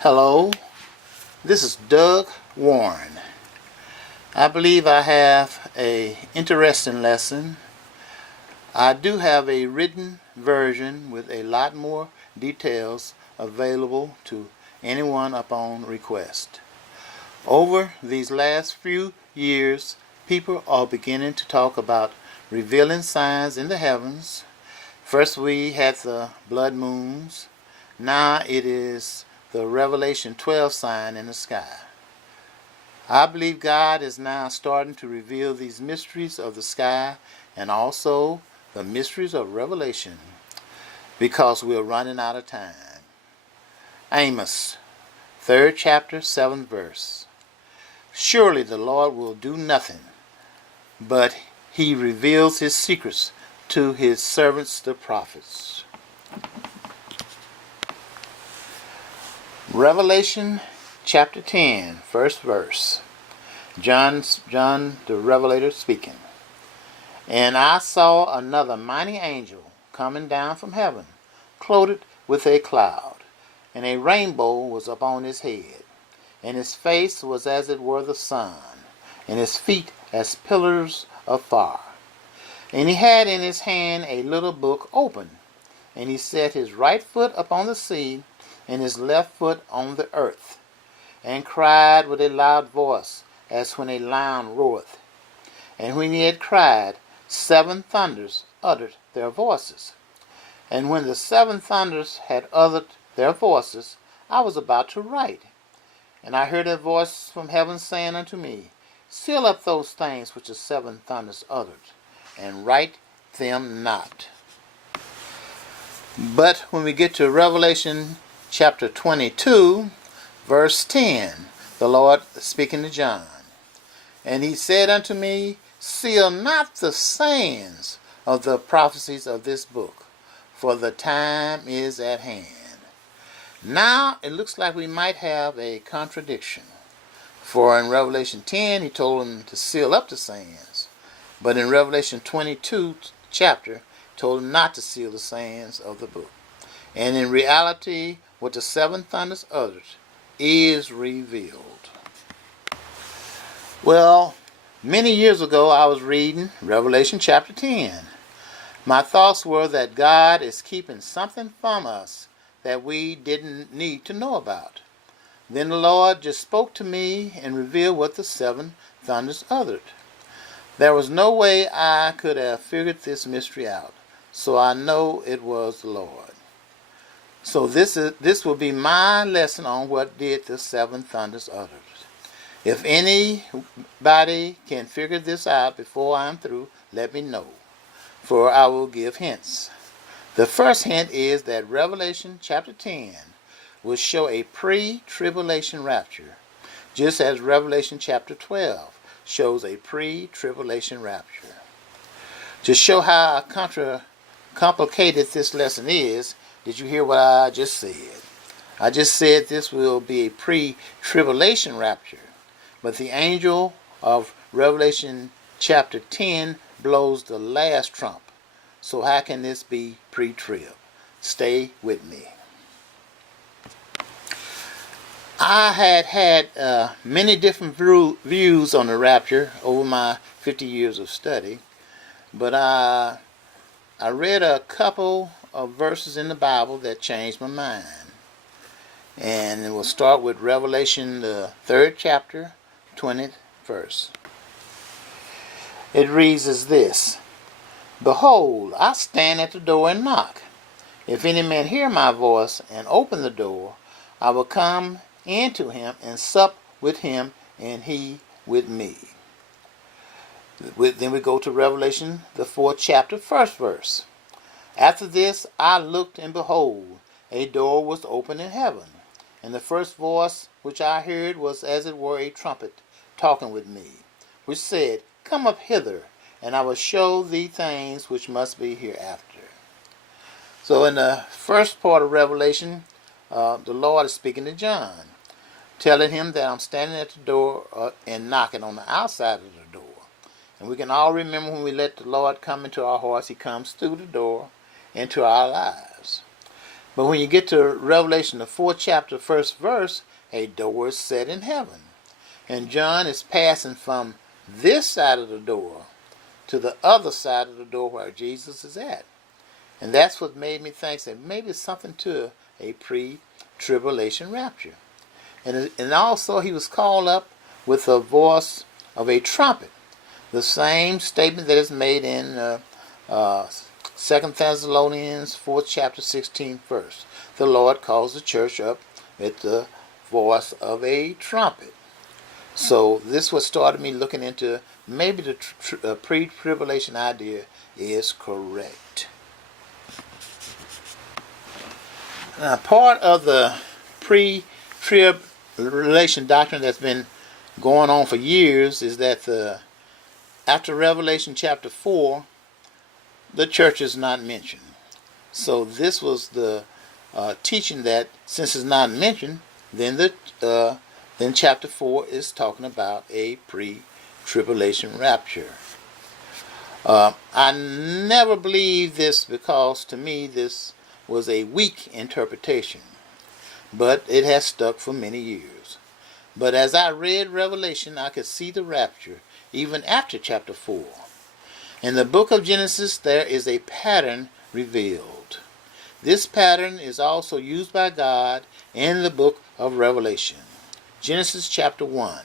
Hello, this is Doug Warren. I believe I have a interesting lesson. I do have a written version with a lot more details available to anyone upon request. Over these last few years, people are beginning to talk about revealing signs in the heavens. First we had the blood moons. Now it is the Revelation 12 sign in the sky. I believe God is now starting to reveal these mysteries of the sky and also the mysteries of Revelation because we're running out of time. Amos, 3rd chapter, 7th verse. Surely the Lord will do nothing, but he reveals his secrets to his servants the prophets. Revelation chapter 10, first verse. John the Revelator speaking. And I saw another mighty angel coming down from heaven, clothed with a cloud, and a rainbow was upon his head, and his face was as it were the sun, and his feet as pillars of fire. And he had in his hand a little book open, and he set his right foot upon the sea, and his left foot on the earth, and cried with a loud voice, as when a lion roareth. And when he had cried, 7 thunders uttered their voices. And when the 7 thunders had uttered their voices, I was about to write. And I heard a voice from heaven saying unto me, Seal up those things which the 7 thunders uttered, and write them not. But when we get to Revelation chapter 22, verse 10, the Lord speaking to John. And he said unto me, Seal not the sayings of the prophecies of this book, for the time is at hand. Now it looks like we might have a contradiction. For in Revelation 10, he told him to seal up the sayings. But in Revelation 22 chapter, he told him not to seal the sayings of the book. And in reality, what the 7 thunders uttered is revealed. Well, many years ago I was reading Revelation chapter 10. My thoughts were that God is keeping something from us that we didn't need to know about. Then the Lord just spoke to me and revealed what the 7 thunders uttered. There was no way I could have figured this mystery out, so I know it was the Lord. So this will be my lesson on what did the 7 thunders uttered. If anybody can figure this out before I'm through, let me know, for I will give hints. The first hint is that Revelation chapter 10 will show a pre-tribulation rapture, just as Revelation chapter 12 shows a pre-tribulation rapture. To show how complicated this lesson is, did you hear what I just said? I just said this will be a pre-tribulation rapture, but the angel of Revelation chapter 10 blows the last trump. So how can this be pre-trib? Stay with me. I had many different views on the rapture over my 50 years of study, but I read a couple of verses in the Bible that changed my mind. And we'll start with Revelation, the 3rd chapter, 20th verse. It reads as this, Behold, I stand at the door and knock. If any man hear my voice and open the door, I will come into him and sup with him and he with me. Then we go to Revelation, the 4th chapter, 1st verse. After this I looked, and behold, a door was opened in heaven. And the first voice which I heard was as it were a trumpet talking with me, which said, Come up hither, and I will show thee things which must be hereafter. So in the first part of Revelation, the Lord is speaking to John, telling him that I'm standing at the door and knocking on the outside of the door. And we can all remember when we let the Lord come into our hearts, he comes through the door into our lives. But when you get to Revelation, the 4th chapter, 1st verse, a door is set in heaven. And John is passing from this side of the door to the other side of the door where Jesus is at. And that's what made me think that maybe it's something to a pre-tribulation rapture. And also he was called up with the voice of a trumpet. The same statement that is made in 2 Thessalonians 4th chapter 16th verse. The Lord calls the church up with the voice of a trumpet. So this what started me looking into maybe the pre-tribulation idea is correct. Now, part of the pre-tribulation doctrine that's been going on for years is that after Revelation chapter 4, the church is not mentioned. So this was the teaching that since it's not mentioned, then chapter 4 is talking about a pre-tribulation rapture. I never believed this because to me this was a weak interpretation, but it has stuck for many years. But as I read Revelation, I could see the rapture even after chapter 4. In the book of Genesis, there is a pattern revealed. This pattern is also used by God in the book of Revelation. Genesis chapter 1.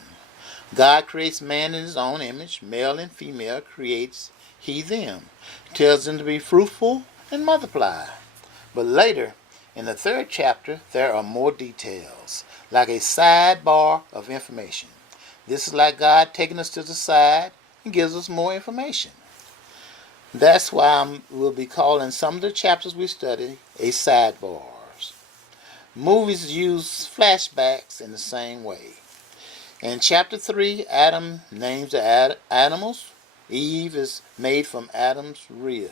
God creates man in his own image, male and female creates he them. Tells them to be fruitful and multiply. But later, in the 3rd chapter, there are more details, like a sidebar of information. This is like God taking us to the side and gives us more information. That's why we'll be calling some of the chapters we study a sidebars. Movies use flashbacks in the same way. In chapter 3, Adam names the animals. Eve is made from Adam's rib.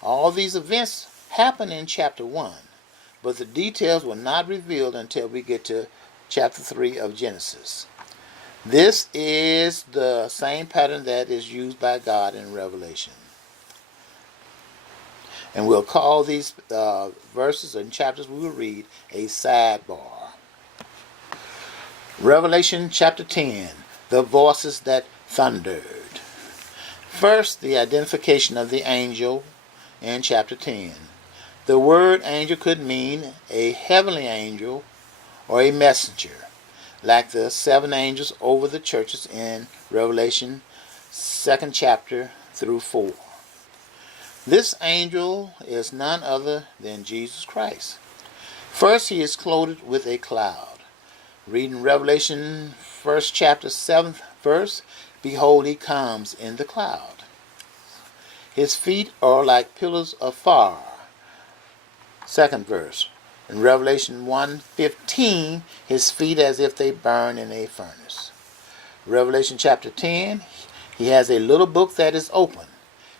All these events happen in chapter 1, but the details were not revealed until we get to chapter 3 of Genesis. This is the same pattern that is used by God in Revelation. And we'll call these verses and chapters we will read a sidebar. Revelation chapter 10, the voices that thundered. First, the identification of the angel in chapter 10. The word angel could mean a heavenly angel or a messenger, like the 7 angels over the churches in Revelation 2nd chapter through 4. This angel is none other than Jesus Christ. First, he is clothed with a cloud. Reading Revelation 1st chapter 7th verse, behold, he comes in the cloud. His feet are like pillars of fire. 2nd verse. In Revelation 1:15, his feet as if they burn in a furnace. Revelation chapter 10, he has a little book that is open.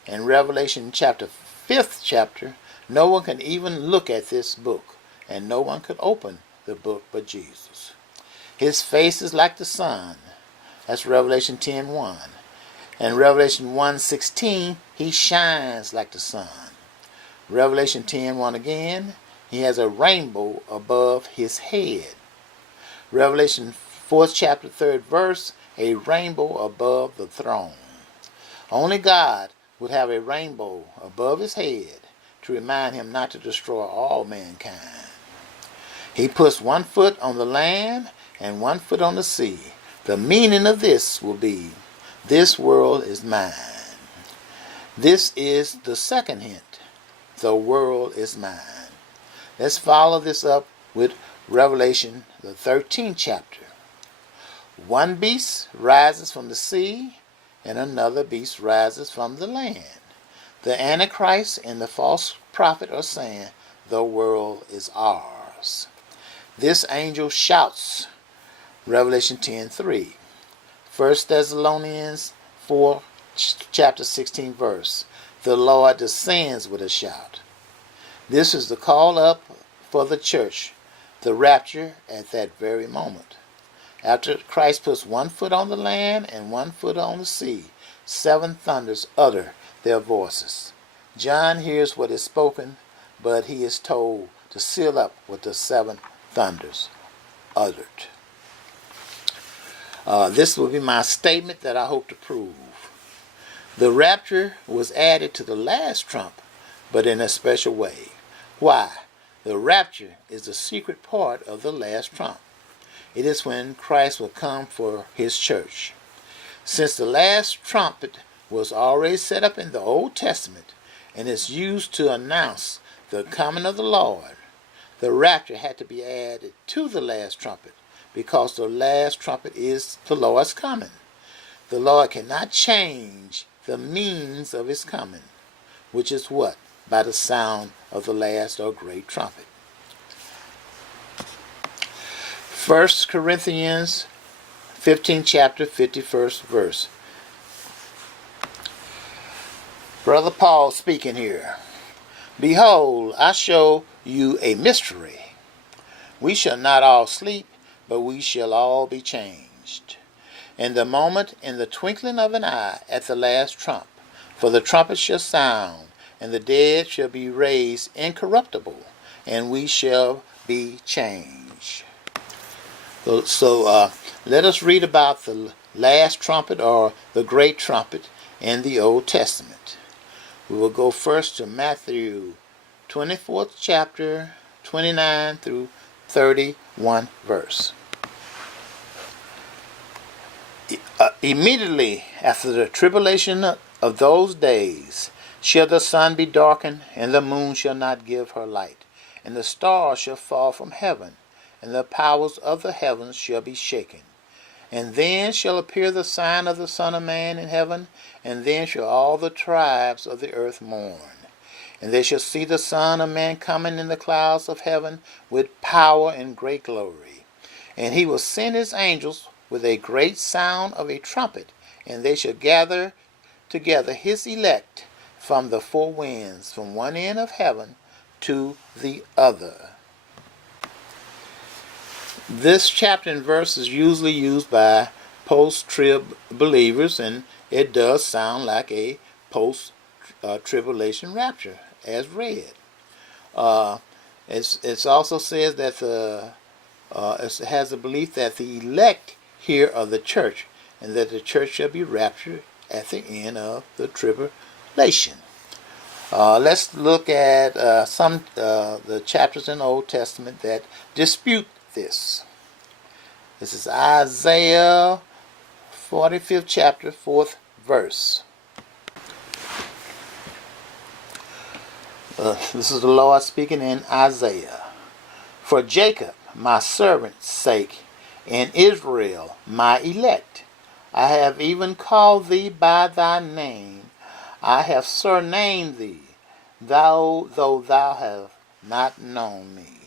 In Revelation chapter 5th chapter, no one can even look at this book, and no one could open the book but Jesus. His face is like the sun. That's Revelation 10:1. In Revelation 1:16, he shines like the sun. Revelation 10:1 again, he has a rainbow above his head. Revelation 4th chapter 3rd verse, a rainbow above the throne. Only God would have a rainbow above his head to remind him not to destroy all mankind. He puts 1 foot on the land and 1 foot on the sea. The meaning of this will be, this world is mine. This is the second hint. The world is mine. Let's follow this up with Revelation, the 13th chapter. 1 beast rises from the sea, and another beast rises from the land. The Antichrist and the false prophet are saying, the world is ours. This angel shouts, Revelation 10:3. 1 Thessalonians 4, chapter 16 verse. The Lord descends with a shout. This is the call up for the church, the rapture at that very moment. After Christ puts 1 foot on the land and 1 foot on the sea, 7 thunders utter their voices. John hears what is spoken, but he is told to seal up what the seven thunders uttered. This will be my statement that I hope to prove. The rapture was added to the last trump, but in a special way. Why? The rapture is the secret part of the last trump. It is when Christ will come for his church. Since the last trumpet was already set up in the Old Testament and is used to announce the coming of the Lord, the rapture had to be added to the last trumpet because the last trumpet is the Lord's coming. The Lord cannot change the means of his coming, which is what? By the sound of the last or great trumpet. 1 Corinthians 15 chapter 51st verse. Brother Paul speaking here. Behold, I show you a mystery. We shall not all sleep, but we shall all be changed. In the moment, in the twinkling of an eye, at the last trump. For the trumpet shall sound, and the dead shall be raised incorruptible, and we shall be changed. So let us read about the last trumpet or the great trumpet in the Old Testament. We will go first to Matthew 24th chapter, 29 through 31 verse. Immediately after the tribulation of those days shall the sun be darkened, and the moon shall not give her light, and the stars shall fall from heaven, and the powers of the heavens shall be shaken. And then shall appear the sign of the Son of Man in heaven, and then shall all the tribes of the earth mourn. And they shall see the Son of Man coming in the clouds of heaven with power and great glory. And he will send his angels with a great sound of a trumpet, and they shall gather together his elect from the four winds, from one end of heaven to the other. This chapter and verse is usually used by post-trib believers, and it does sound like a post-tribulation rapture, as read. It also says that it has a belief that the elect here are the church, and that the church shall be raptured at the end of the tribulation. Let's look at some the chapters in the Old Testament that dispute this. This is Isaiah 45th chapter, 4th verse. This is the Lord speaking in Isaiah. For Jacob, my servant's sake, and Israel, my elect, I have even called thee by thy name. I have surnamed thee, though thou have not known me.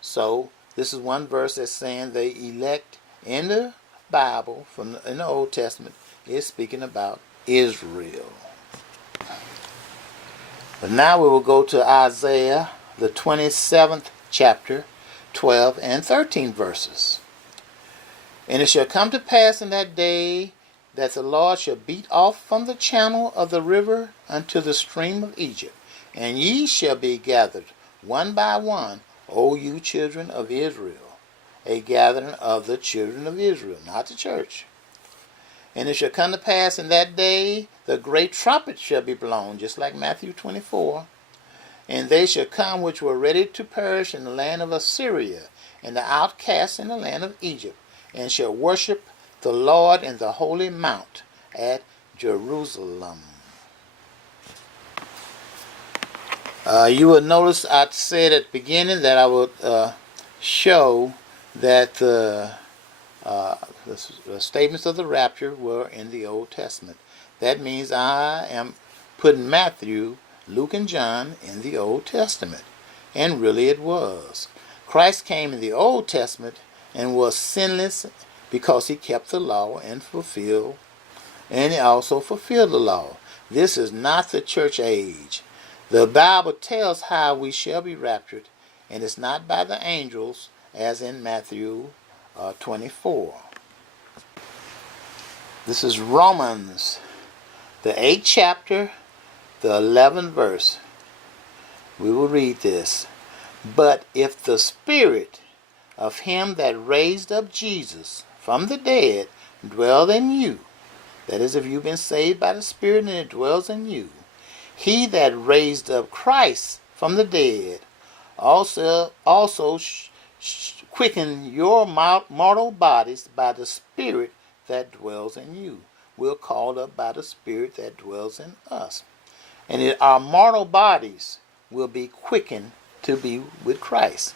So, this is one verse that's saying the elect in the Bible, in the Old Testament, is speaking about Israel. But now we will go to Isaiah, the 27th chapter, 12 and 13 verses. And it shall come to pass in that day that the Lord shall beat off from the channel of the river unto the stream of Egypt, and ye shall be gathered one by one, O you children of Israel. A gathering of the children of Israel, not the church. And it shall come to pass in that day the great trumpet shall be blown, just like Matthew 24. And they shall come which were ready to perish in the land of Assyria, and the outcasts in the land of Egypt, and shall worship the Lord in the holy mount at Jerusalem. You will notice I said at the beginning that I would show that the statements of the rapture were in the Old Testament. That means I am putting Matthew, Luke, and John in the Old Testament. And really it was. Christ came in the Old Testament and was sinless because he kept the law and he also fulfilled the law. This is not the church age. The Bible tells how we shall be raptured, and it's not by the angels as in Matthew 24. This is Romans, the 8th chapter, the 11th verse. We will read this. But if the Spirit of him that raised up Jesus from the dead dwell in you, that is, if you've been saved by the Spirit and it dwells in you, he that raised up Christ from the dead also quicken your mortal bodies by the Spirit that dwells in you. We're called up by the Spirit that dwells in us. And our mortal bodies will be quickened to be with Christ.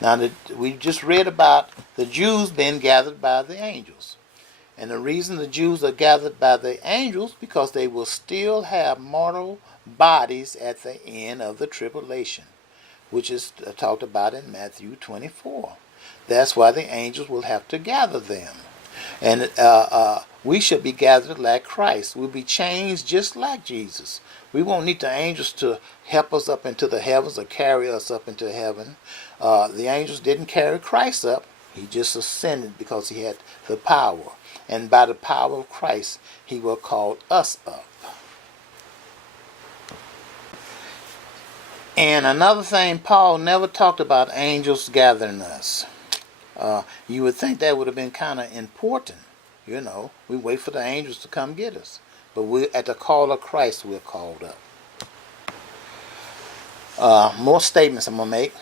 Now, we just read about the Jews being gathered by the angels. And the reason the Jews are gathered by the angels, because they will still have mortal bodies at the end of the tribulation, which is talked about in Matthew 24. That's why the angels will have to gather them. And we should be gathered like Christ. We'll be changed just like Jesus. We won't need the angels to help us up into the heavens or carry us up into heaven. The angels didn't carry Christ up. He just ascended because he had the power. And by the power of Christ, he will call us up. And another thing, Paul never talked about angels gathering us. You would think that would have been kind of important. You know, we wait for the angels to come get us. But we, at the call of Christ, we're called up. More statements I'm going to make.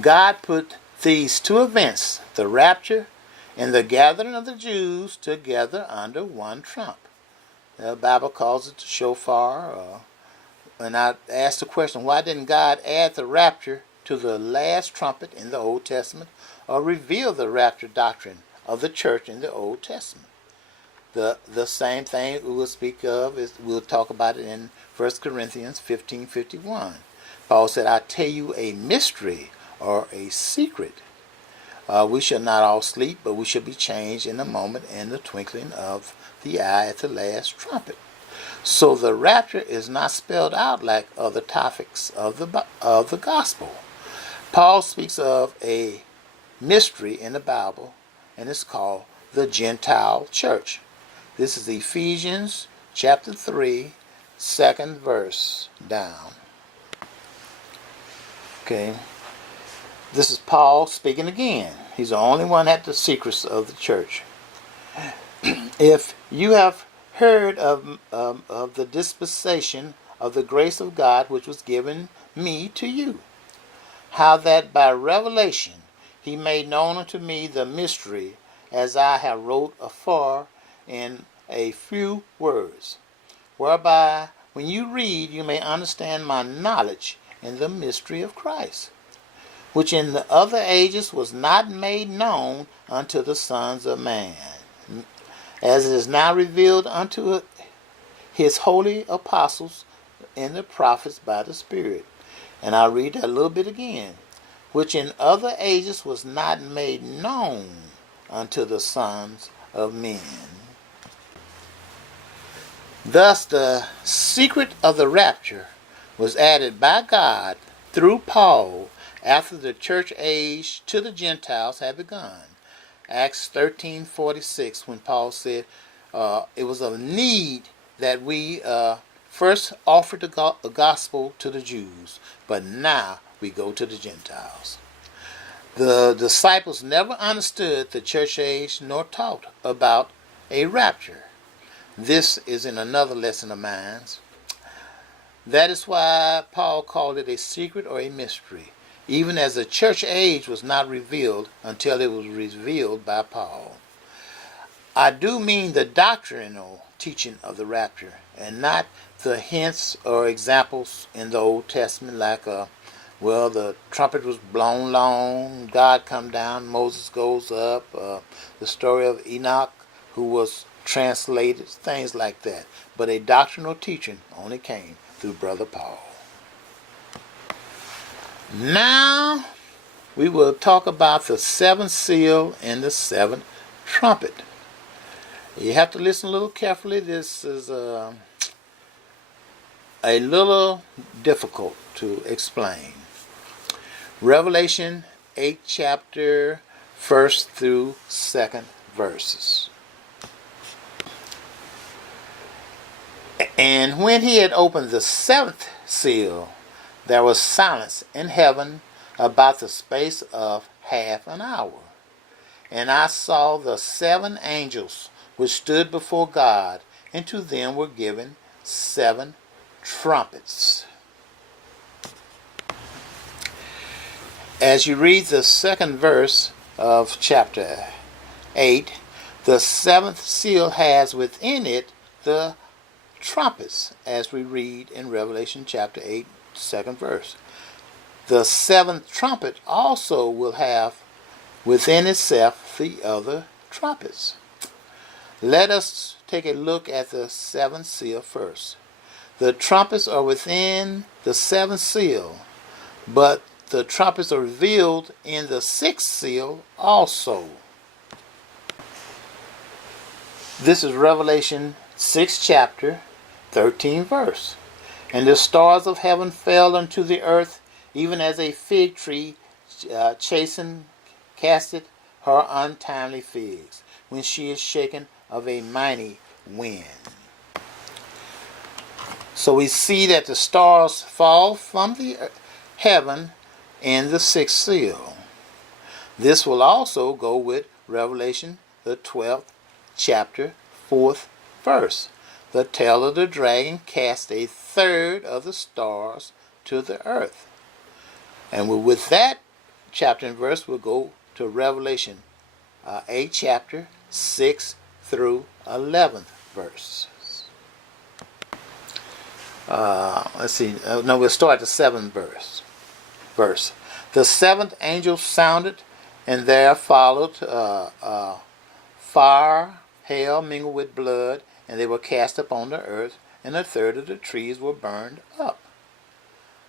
God put these two events, the rapture and the gathering of the Jews, together under one trump. The Bible calls it the shofar. And I asked the question, why didn't God add the rapture to the last trumpet in the Old Testament, or reveal the rapture doctrine of the church in the Old Testament? The same thing we will speak of, we'll talk about it in 1 Corinthians 15:51. Paul said, I tell you a mystery or a secret. We shall not all sleep, but we shall be changed in a moment, in the twinkling of the eye, at the last trumpet. So the rapture is not spelled out like other topics of the gospel. Paul speaks of a mystery in the Bible, and it's called the Gentile church. This is Ephesians chapter 3, 2nd verse down. Okay. This is Paul speaking again. He's the only one that had the secrets of the church. If you have heard of the dispensation of the grace of God which was given me to you, how that by revelation he made known unto me the mystery, as I have wrote afore in a few words, whereby when you read you may understand my knowledge in the mystery of Christ, which in the other ages was not made known unto the sons of man, as it is now revealed unto his holy apostles and the prophets by the Spirit. And I'll read that a little bit again. Which in other ages was not made known unto the sons of men. Thus the secret of the rapture was added by God through Paul after the church age to the Gentiles had begun. Acts 13:46, when Paul said it was a need that we first offered the gospel to the Jews, but now we go to the Gentiles. The disciples never understood the church age nor taught about a rapture. This is in another lesson of mine. That is why Paul called it a secret or a mystery, even as the church age was not revealed until it was revealed by Paul. I do mean the doctrinal teaching of the rapture, and not the hints or examples in the Old Testament like the trumpet was blown long, God come down, Moses goes up, the story of Enoch who was translated, things like that. But a doctrinal teaching only came through Brother Paul. Now we will talk about the seventh seal and the seventh trumpet. You have to listen a little carefully. This is a little difficult to explain. Revelation 8 chapter 1st through 2nd verses. And when he had opened the seventh seal, there was silence in heaven about the space of half an hour. And I saw the 7 angels which stood before God, and to them were given 7 trumpets. As you read the second verse of chapter 8, the 7th seal has within it the trumpets, as we read in Revelation chapter 8, 2nd verse. The 7th trumpet also will have within itself the other trumpets. Let us take a look at the 7th seal first. The trumpets are within the 7th seal, but the trumpets are revealed in the 6th seal also. This is Revelation 6 chapter, 13 verse. And the stars of heaven fell unto the earth, even as a fig tree casteth her untimely figs, when she is shaken of a mighty wind. So we see that the stars fall from the heaven in the 6th seal. This will also go with Revelation, the 12th chapter, 4th verse. The tail of the dragon cast 1/3 of the stars to the earth. And with that chapter and verse, we'll go to Revelation 8 chapter, 6 through 11th verse. We'll start at the 7th verse. The 7th angel sounded, and there followed fire, hail mingled with blood, and they were cast upon the earth, and 1/3 of the trees were burned up.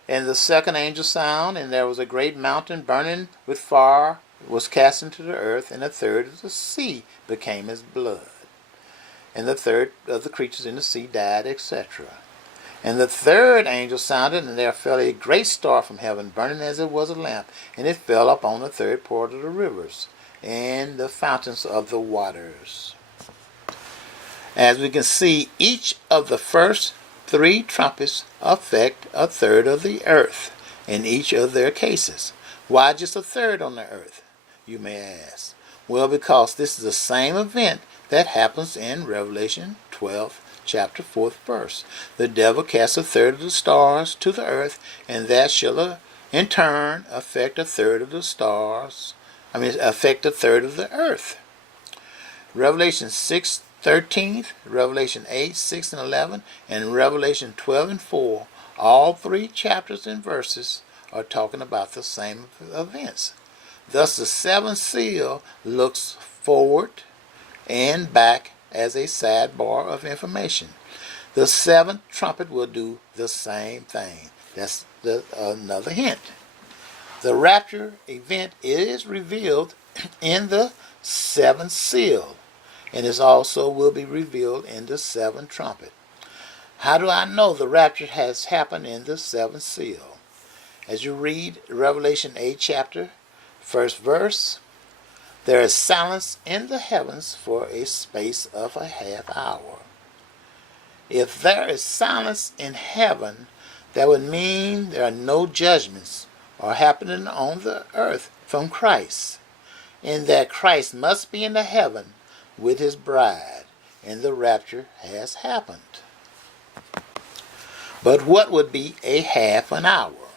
And the 2nd angel sounded, and there was a great mountain burning with fire, was cast into the earth, and 1/3 of the sea became as blood. And 1/3 of the creatures in the sea died, etc. And the 3rd angel sounded, and there fell a great star from heaven, burning as it was a lamp, and it fell upon the 3rd part of the rivers, and the fountains of the waters. As we can see, each of the first 3 trumpets affect 1/3 of the earth in each of their cases. Why just 1/3 on the earth, you may ask? Well, because this is the same event that happens in Revelation 12 chapter 4th verse. The devil casts 1/3 of the stars to the earth, and that shall in turn affect 1/3 of the stars. Affect 1/3 of the earth. Revelation 6:13, Revelation 8, 6 and 11, and Revelation 12 and 4, all 3 chapters and verses are talking about the same events. Thus the 7th seal looks forward and back as a sidebar of information. The 7th trumpet will do the same thing. That's another hint. The rapture event is revealed in the 7th seal, and it also will be revealed in the 7th trumpet. How do I know the rapture has happened in the 7th seal? As you read Revelation 8 chapter, 1st verse, there is silence in the heavens for a space of a half hour. If there is silence in heaven, that would mean there are no judgments are happening on the earth from Christ, and that Christ must be in the heaven with his bride, and the rapture has happened. But what would be a half an hour?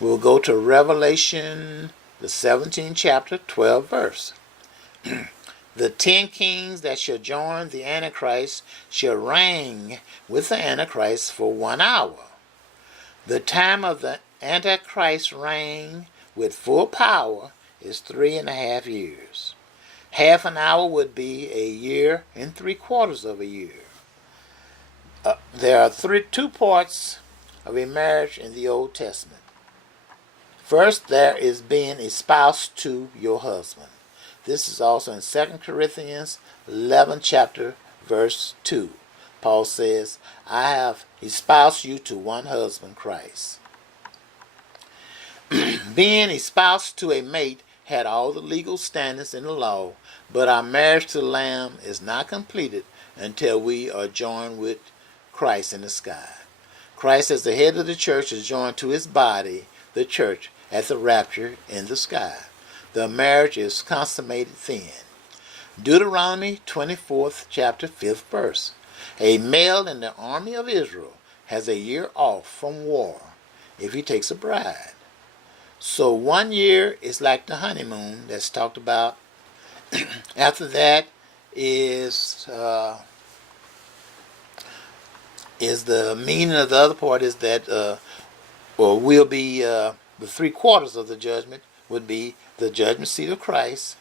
We'll go to Revelation, the 17th chapter, 12 verse. The 10 kings that shall join the Antichrist shall reign with the Antichrist for 1 hour. The time of the Antichrist reign with full power is 3.5 years. Half an hour would be a year and 3/4 of a year. There are 2 parts of a marriage in the Old Testament. First, there is being espoused to your husband. This is also in 2 Corinthians 11 chapter verse 2. Paul says, I have espoused you to one husband, Christ. Being espoused to a mate had all the legal standards in the law, but our marriage to the Lamb is not completed until we are joined with Christ in the sky. Christ as the head of the church is joined to his body, the church, at the rapture in the sky. The marriage is consummated then. Deuteronomy 24th chapter 5th verse. A male in the army of Israel has a year off from war if he takes a bride. So 1 year is like the honeymoon that's talked about. After that is the meaning of the other part is that or will be the 3/4 of the judgment would be the judgment seat of Christ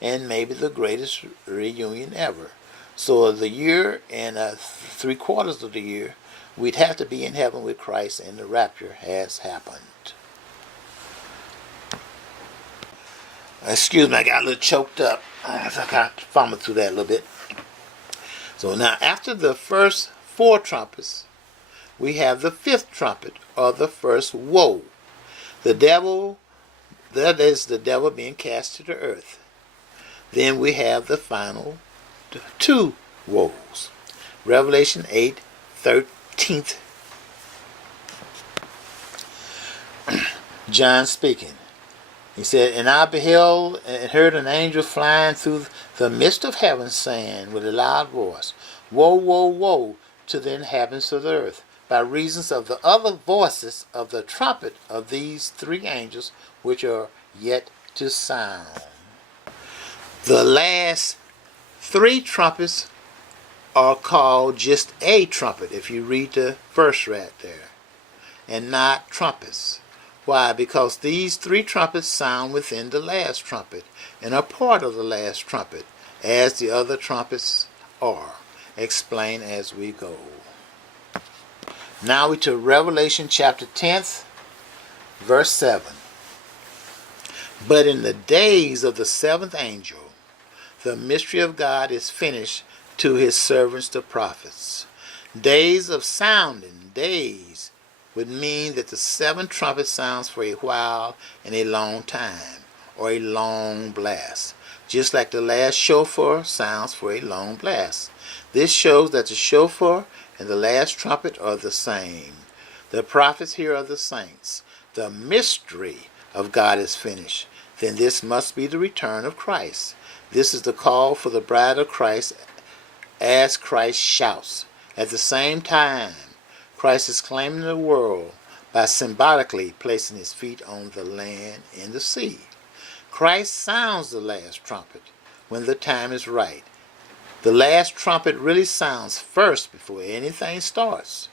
and maybe the greatest reunion ever. So the year and 3/4 of the year we'd have to be in heaven with Christ, and the rapture has happened. Excuse me, I got a little choked up. I got to fumble through that a little bit. So now after the first 4 trumpets, we have the 5th trumpet, or the first woe. The devil, that is the devil being cast to the earth. Then we have the final 2 woes. Revelation 8:13. John speaking. He said, "And I beheld and heard an angel flying through the midst of heaven, saying with a loud voice, Woe, woe, woe to the inhabitants of the earth, by reasons of the other voices of the trumpet of these 3 angels, which are yet to sound." The last 3 trumpets are called just a trumpet, if you read the verse right there, and not trumpets. Why? Because these 3 trumpets sound within the last trumpet and are part of the last trumpet, as the other trumpets are. Explain as we go. Now we to Revelation chapter 10, verse 7. But in the days of the 7th angel, the mystery of God is finished to his servants the prophets. Days of sounding, days would mean that the 7th trumpet sounds for a while and a long time, or a long blast, just like the last shofar sounds for a long blast. This shows that the shofar and the last trumpet are the same. The prophets here are the saints. The mystery of God is finished. Then this must be the return of Christ. This is the call for the bride of Christ as Christ shouts. At the same time, Christ is claiming the world by symbolically placing his feet on the land and the sea. Christ sounds the last trumpet when the time is right. The last trumpet really sounds first before anything starts.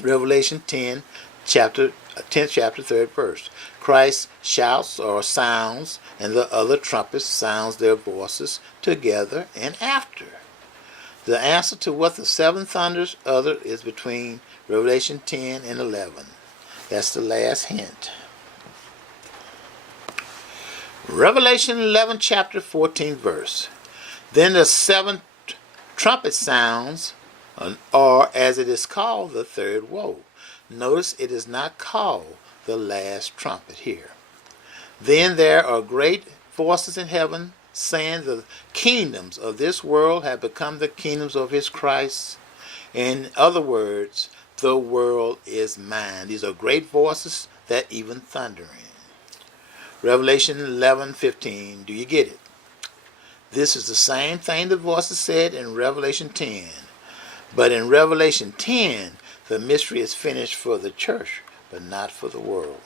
Revelation 10th chapter 3rd verse. Christ shouts or sounds, and the other trumpets sounds their voices together and after. The answer to what the 7 thunders other is between Revelation 10 and 11. That's the last hint. Revelation 11 chapter 14 verse. Then the 7th trumpet sounds, or as it is called, the 3rd woe. Notice it is not called the last trumpet here. Then there are great voices in heaven saying the kingdoms of this world have become the kingdoms of his Christ. In other words, the world is mine. These are great voices that even thundering. Revelation 11:15. Do you get it? This is the same thing the voices said in Revelation 10. But in Revelation 10, the mystery is finished for the church, but not for the world.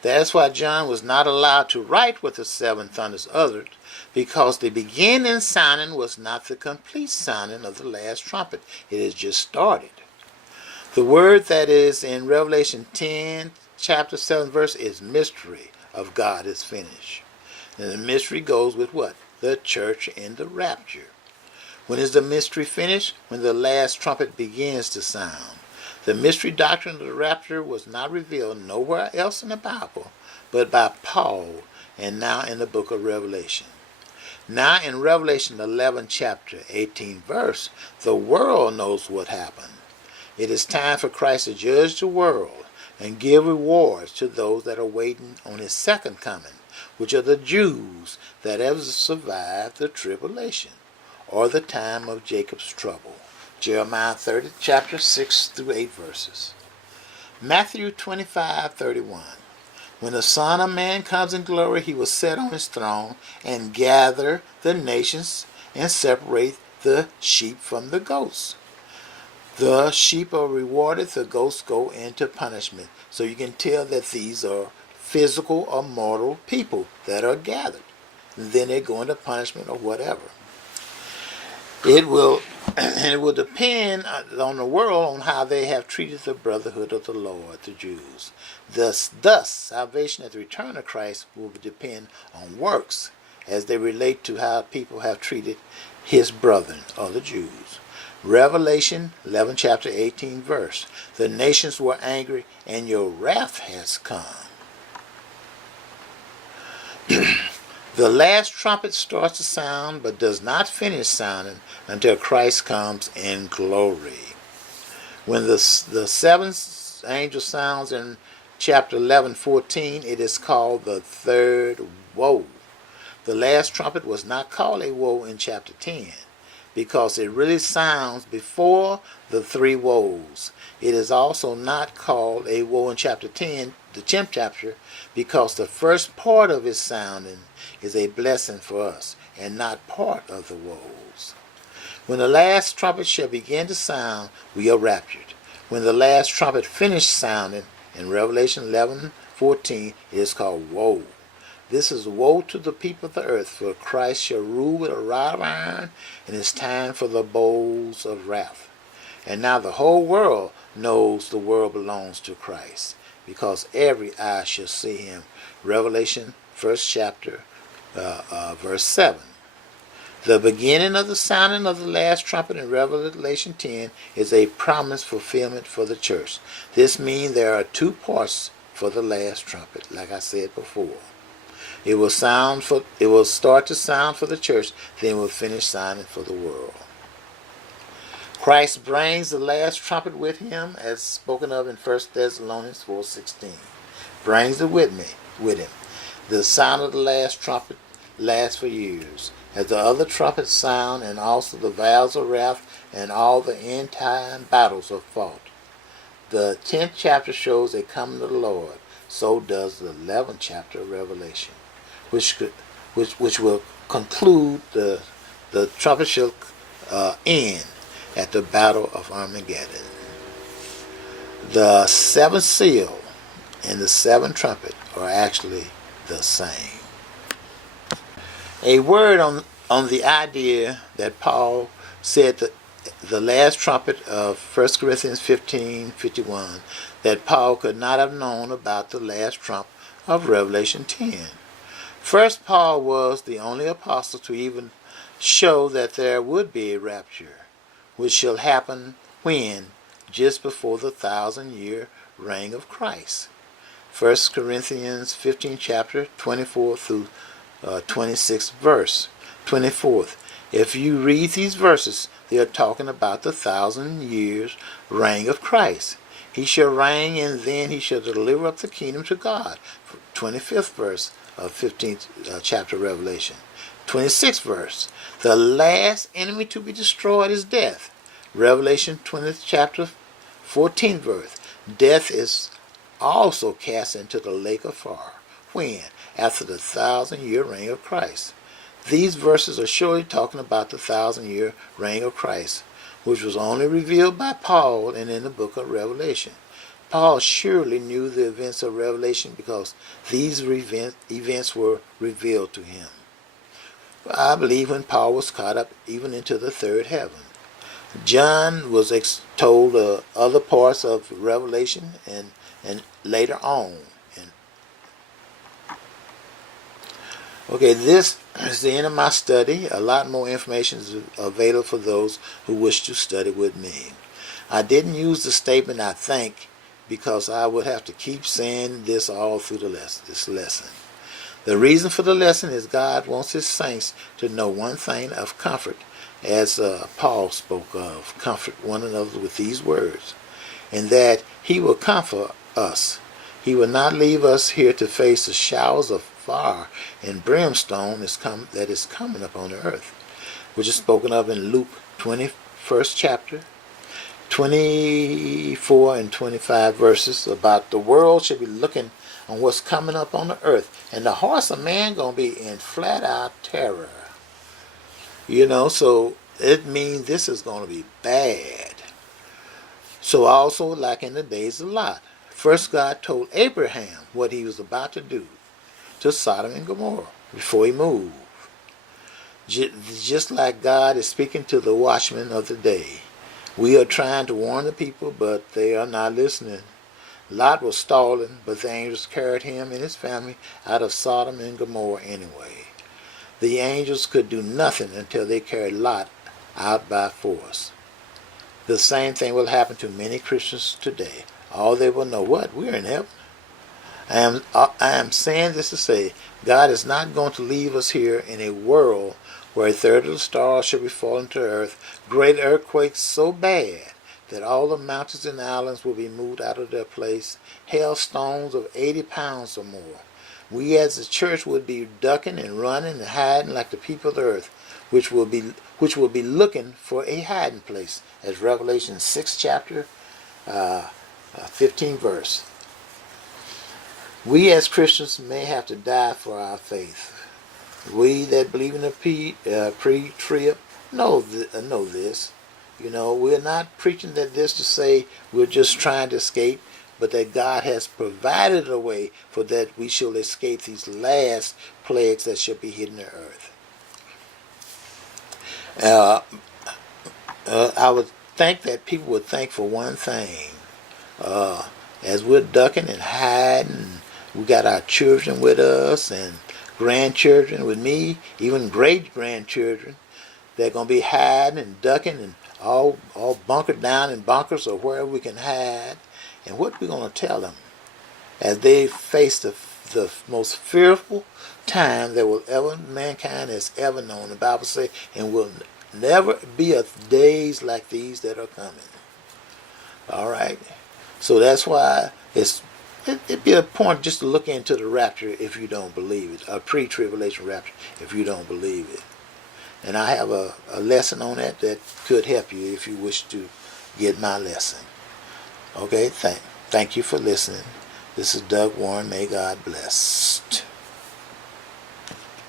That's why John was not allowed to write what the 7 thunders uttered, because the beginning sounding was not the complete sounding of the last trumpet. It has just started. The word that is in Revelation 10, chapter 7, verse is mystery of God is finished. And the mystery goes with what? The church and the rapture. When is the mystery finished? When the last trumpet begins to sound. The mystery doctrine of the rapture was not revealed nowhere else in the Bible, but by Paul, and now in the book of Revelation. Now in Revelation 11 chapter 18 verse, the world knows what happened. It is time for Christ to judge the world and give rewards to those that are waiting on his second coming, which are the Jews that have survived the tribulation, or the time of Jacob's trouble. Jeremiah 30 chapter 6 through 8 verses. Matthew 25:31. When the Son of Man comes in glory, he will sit on his throne and gather the nations and separate the sheep from the goats. The sheep are rewarded, the goats go into punishment. So you can tell that these are physical or mortal people that are gathered. Then they go into punishment or whatever. It will depend on the world on how they have treated the brotherhood of the Lord, the Jews. Thus, salvation at the return of Christ will depend on works as they relate to how people have treated his brethren, or the Jews. Revelation 11, chapter 18, verse. The nations were angry, and your wrath has come. The last trumpet starts to sound, but does not finish sounding until Christ comes in glory. When the seventh angel sounds in chapter 11:14, it is called the third woe. The last trumpet was not called a woe in chapter 10, because it really sounds before the three woes. It is also not called a woe in chapter 10, the 10th chapter, because the first part of its sounding is a blessing for us, and not part of the woes. When the last trumpet shall begin to sound, we are raptured. When the last trumpet finished sounding, in Revelation 11:14, it is called woe. This is woe to the people of the earth, for Christ shall rule with a rod of iron, and it is time for the bowls of wrath. And now the whole world knows the world belongs to Christ, because every eye shall see him. Revelation 1st chapter, verse 7. The beginning of the sounding of the last trumpet in Revelation 10 is a promised fulfillment for the church. This means there are two parts for the last trumpet, like I said before. It will start to sound for the church, then will finish sounding for the world. Christ brings the last trumpet with him, as spoken of in 1 Thessalonians 4:16. Brings it with him. The sound of the last trumpet lasts for years, as the other trumpets sound, and also the vows of wrath and all the end time battles are fought. The 10th chapter shows a coming of the Lord. So does the 11th chapter of Revelation, which will conclude the trumpet shall end at the battle of Armageddon. The seventh seal and the seventh trumpet are actually the same. A word on the idea that Paul said that the last trumpet of 1 Corinthians 15:51, that Paul could not have known about the last trump of Revelation 10. First, Paul was the only apostle to even show that there would be a rapture, which shall happen when? Just before the 1,000-year reign of Christ. 1 Corinthians 15 chapter 24 through 26 verse. 24th. If you read these verses, they are talking about the 1,000 years reign of Christ. He shall reign, and then he shall deliver up the kingdom to God. 25th verse of 15th chapter of Revelation. 26th verse. The last enemy to be destroyed is death. Revelation 20th chapter 14th verse. Death is also cast into the lake of fire. When? After the 1,000-year reign of Christ. These verses are surely talking about the 1,000-year reign of Christ, which was only revealed by Paul and in the book of Revelation. Paul surely knew the events of Revelation because these events were revealed to him. I believe when Paul was caught up even into the third heaven. John was told other parts of Revelation and later on. Okay, this is the end of my study. A lot more information is available for those who wish to study with me. I didn't use the statement "I think" because I would have to keep saying this all through this lesson. The reason for the lesson is God wants his saints to know one thing of comfort, as Paul spoke of, comfort one another with these words, and that he will comfort us. He will not leave us here to face the showers of fire and brimstone that is coming upon the earth, which is spoken of in Luke 21st chapter. 24 and 25 verses about the world should be looking on what's coming up on the earth. And the hearts of man going to be in flat out terror. So it means this is going to be bad. So also, like in the days of Lot, first God told Abraham what he was about to do to Sodom and Gomorrah before he moved. Just like God is speaking to the watchmen of the day. We are trying to warn the people, but they are not listening. Lot was stalling, but the angels carried him and his family out of Sodom and Gomorrah anyway. The angels could do nothing until they carried Lot out by force. The same thing will happen to many Christians today. All they will know, what? We're in heaven. I am saying this to say, God is not going to leave us here in a world where a third of the stars shall be falling to earth, great earthquakes so bad that all the mountains and islands will be moved out of their place, hailstones of 80 pounds or more. We as a church would be ducking and running and hiding like the people of the earth, which will be looking for a hiding place, as Revelation 6 chapter 15 verse. We as Christians may have to die for our faith. We that believe in the pre-trib know this. We're not preaching this to say we're just trying to escape, but that God has provided a way for that we shall escape these last plagues that shall be hitting the earth. I would think that people would think for one thing, as we're ducking and hiding, we got our children with us and grandchildren with me, even great-grandchildren. They're going to be hiding and ducking and all bunkered down in bunkers or wherever we can hide. And what are we going to tell them as they face the most fearful time that mankind has ever known? The Bible says, and will never be a days like these that are coming. All right. So that's why it'd be a point just to look into the rapture if you don't believe it, a pre-tribulation rapture if you don't believe it. And I have a lesson on that could help you if you wish to get my lesson. Okay, thank you for listening. This is Doug Warren. May God bless.